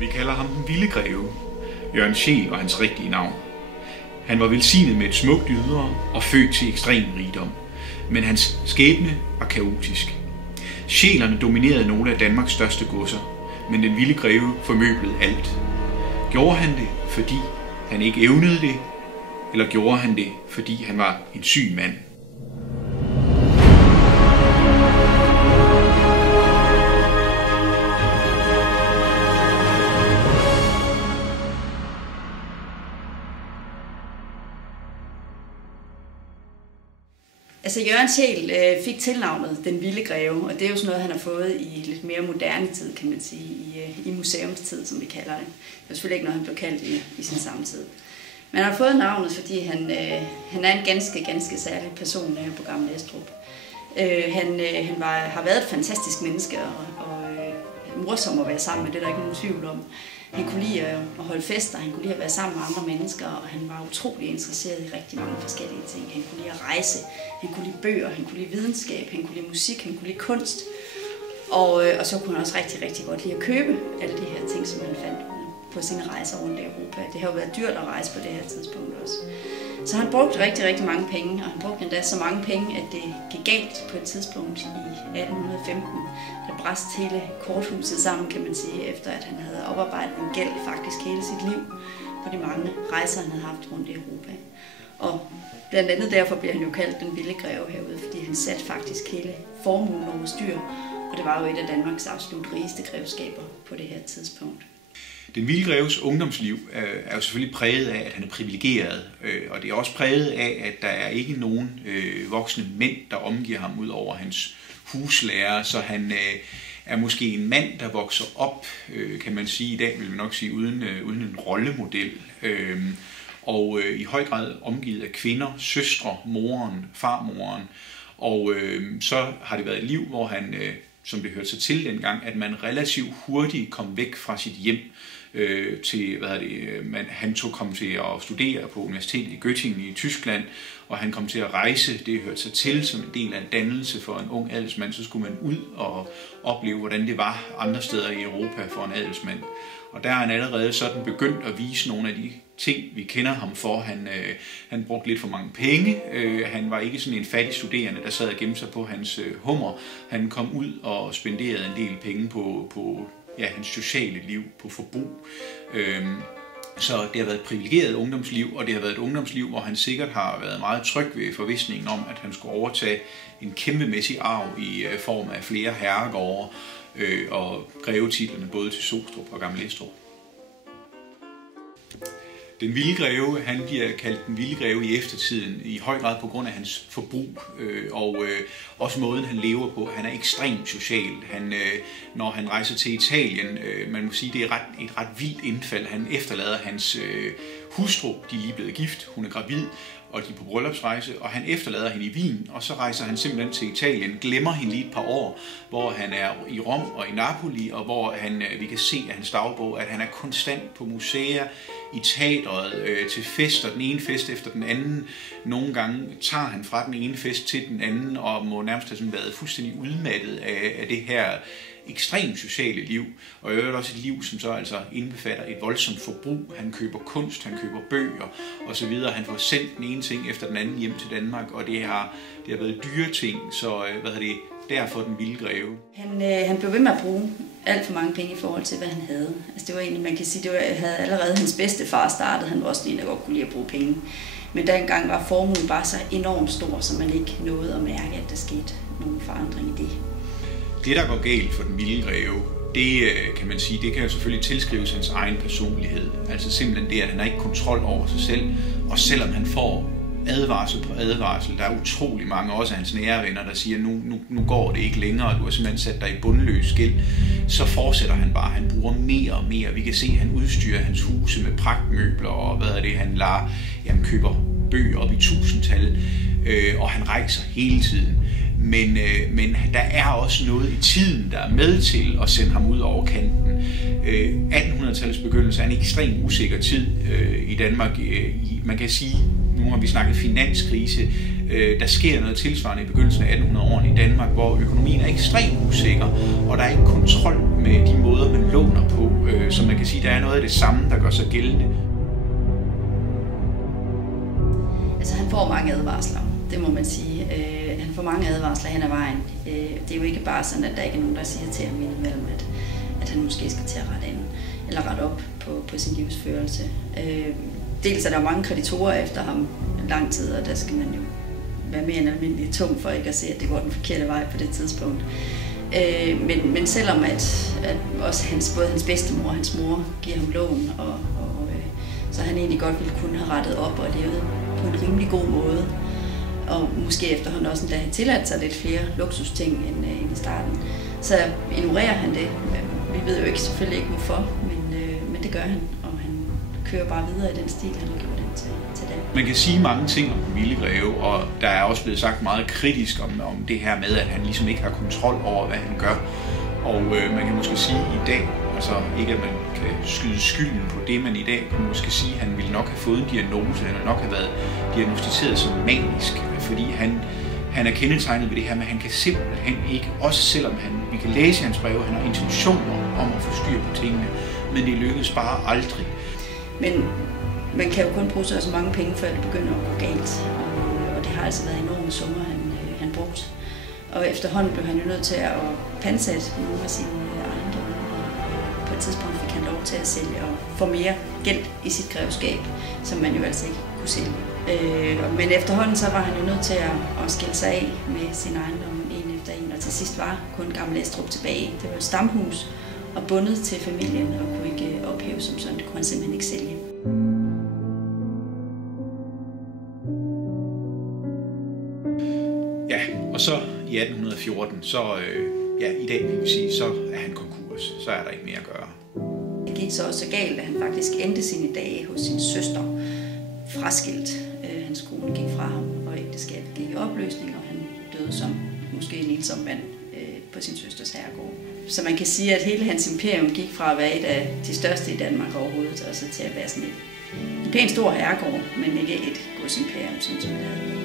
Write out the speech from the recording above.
Vi kalder ham den vilde greve. Jørgen Scheel var hans rigtige navn. Han var velsignet med et smukt ydre og født til ekstrem rigdom. Men hans skæbne var kaotisk. Scheelerne dominerede nogle af Danmarks største godser, men den vilde greve formøblede alt. Gjorde han det, fordi han ikke evnede det, eller gjorde han det, fordi han var en syg mand? Altså Jørgen Scheel fik tilnavnet Den Vilde Greve, og det er jo sådan noget, han har fået i lidt mere moderne tid, kan man sige, i museumstid, som vi kalder det. Det er selvfølgelig ikke noget, han blev kaldt i sin samtid. Men han har fået navnet, fordi han er en ganske særlig person her på Gammel Estrup. Han har været et fantastisk menneske, og morsom at være sammen med, det er der ikke nogen tvivl om. Han kunne lide at holde fester, han kunne lide at være sammen med andre mennesker, og han var utrolig interesseret i rigtig mange forskellige ting. Han kunne lide at rejse, han kunne lide bøger, han kunne lide videnskab, han kunne lide musik, han kunne lide kunst. Og så kunne han også rigtig godt lide at købe alle de her ting, som han fandt på sine rejser rundt i Europa. Det har jo været dyrt at rejse på det her tidspunkt også. Så han brugte rigtig mange penge, og han brugte endda så mange penge, at det gik galt på et tidspunkt i 1815. Der brast hele korthuset sammen, kan man sige, efter at han havde oparbejdet en gæld faktisk hele sit liv på de mange rejser, han havde haft rundt i Europa. Og blandt andet derfor bliver han jo kaldt Den Vilde Greve herude, fordi han satte faktisk hele formuen over styr, og det var jo et af Danmarks absolut rigeste grevskaber på det her tidspunkt. Den vilde greves ungdomsliv er jo selvfølgelig præget af, at han er privilegeret, og det er også præget af, at der er ikke nogen voksne mænd, der omgiver ham ud over hans huslærer, så han er måske en mand, der vokser op, kan man sige i dag, vil man nok sige, uden en rollemodel, og i høj grad omgivet af kvinder, søstre, moren, farmoren, og så har det været et liv, hvor han, som det hørte sig til dengang, at man relativt hurtigt kom væk fra sit hjem til, han kom til at studere på universitetet i Göttingen i Tyskland, og han kom til at rejse, det hørte sig til som en del af en dannelse for en ung adelsmand, så skulle man ud og opleve, hvordan det var andre steder i Europa for en adelsmand. Og der er han allerede sådan begyndt at vise nogle af de ting, vi kender ham for. Han brugte lidt for mange penge. Han var ikke sådan en fattig studerende, der sad og gemte sig på hans hummer. Han kom ud og spenderede en del penge på hans sociale liv, på forbrug. Så det har været et privilegeret ungdomsliv, og det har været et ungdomsliv, hvor han sikkert har været meget tryg ved forvisningen om, at han skulle overtage en kæmpemæssig arv i form af flere herregårde og grevetitlerne både til Sostrup og Gammel Estrup. Den vilde greve, han bliver kaldt den vilde greve i eftertiden, i høj grad på grund af hans forbrug, og også måden han lever på. Han er ekstremt social. Når han rejser til Italien, man må sige, det er et ret vildt indfald. Han efterlader hans hustru, de er lige blevet gift, hun er gravid, og de er på bryllupsrejse, og han efterlader hende i Wien, og så rejser han simpelthen til Italien, glemmer hende lige et par år, hvor han er i Rom og i Napoli, og hvor vi kan se af hans dagbog, at han er konstant på museer, i teatret, til fester, den ene fest efter den anden. Nogle gange tager han fra den ene fest til den anden, og må nærmest have sådan været fuldstændig udmattet af det her ekstremt sociale liv, og øvrigt også et liv, som så altså indbefatter et voldsomt forbrug. Han køber kunst, han køber bøger osv. Han får sendt den ene ting efter den anden hjem til Danmark, og det har været dyre ting, så derfor den vilde greve. Han blev ved med at bruge alt for mange penge i forhold til, hvad han havde. Altså det var egentlig, man kan sige, havde allerede hans bedstefar startet, han var også en, der godt kunne lide at bruge penge. Men dengang var formuen bare så enormt stor, så man ikke nåede at mærke, at der skete nogen forandring i det. Det, der går galt for den vilde greve, det kan man sige, det kan jo selvfølgelig tilskrives hans egen personlighed. Altså simpelthen det, at han har ikke kontrol over sig selv, og selvom han får advarsel på advarsel, der er utrolig mange, også af hans nære venner, der siger, nu går det ikke længere, og du har simpelthen sat dig i bundløs gæld, så fortsætter han bare. Han bruger mere og mere. Vi kan se, at han udstyrer hans huse med pragtmøbler, og han køber bøger op i tusindtal, og han rejser hele tiden. Men der er også noget i tiden, der er med til at sende ham ud over kanten. 1800-tallets begyndelse er en ekstremt usikker tid i Danmark. Man kan sige, nu har vi snakket finanskrise, der sker noget tilsvarende i begyndelsen af 1800-årene i Danmark, hvor økonomien er ekstremt usikker, og der er ikke kontrol med de måder, man låner på. Så man kan sige, sige, der er noget af det samme, der gør sig gældende. Altså han får mange advarsler, det må man sige. Han får mange advarsler hen ad vejen. Det er jo ikke bare sådan, at der ikke er nogen, der siger til ham indimellem, at han måske skal til at rette ind, eller rette op på sin livsførelse. Dels er der mange kreditorer efter ham lang tid, og der skal man jo være mere end almindelig tung for ikke at se, at det går den forkerte vej på det tidspunkt. Men selvom at også både hans bedstemor og hans mor giver ham lån, så han egentlig godt ville kunne have rettet op og levet på en rimelig god måde. Og måske efterhånden også endda have tilladt sig lidt flere luksusting end i starten. Så ignorerer han det. Vi ved jo ikke selvfølgelig ikke hvorfor, men det gør han, og han kører bare videre i den stil, han har gjort indtil da. Man kan sige mange ting om den vilde greve, og der er også blevet sagt meget kritisk om det her med, at han ligesom ikke har kontrol over, hvad han gør. Og man kan måske sige i dag, altså ikke at man kan skyde skylden på det, men i dag kan man måske sige, at han ville nok have fået en diagnose, han ville nok have været diagnosticeret som manisk, fordi han er kendetegnet ved det her, men han kan simpelthen ikke, også selvom vi kan læse hans breve, han har intentioner om at få styr på tingene, men det lykkedes bare aldrig. Men man kan jo kun bruge så mange penge, før det begynder at gå galt, og det har altså været enorme summer, han brugte. Og efterhånden blev han jo nødt til at pantsætte nogle af sine ejendomme, og på et tidspunkt fik han lov til at sælge og få mere gæld i sit grevskab, som man jo altså ikke kunne sælge. Men efterhånden så var han jo nødt til at skille sig af med sin ejendom en efter en, og til sidst var kun Gammel Estrup tilbage. Det var et stamhus og bundet til familien og kunne ikke ophæves som sådan. Det kunne han simpelthen ikke sælge. Ja, og så i 1814, så i dag vil vi sige, så er han konkurs. Så er der ikke mere at gøre. Det gik så også galt, at han faktisk endte sine dage hos sin søster, fraskilt. Hans kone gik fra ham, og ægteskabet gik i opløsning, og han døde som måske en ensom mand på sin søsters herregård. Så man kan sige, at hele hans imperium gik fra at være et af de største i Danmark overhovedet, og så til at være sådan et pænt stor herregård, men ikke et godsimperium, som det havde.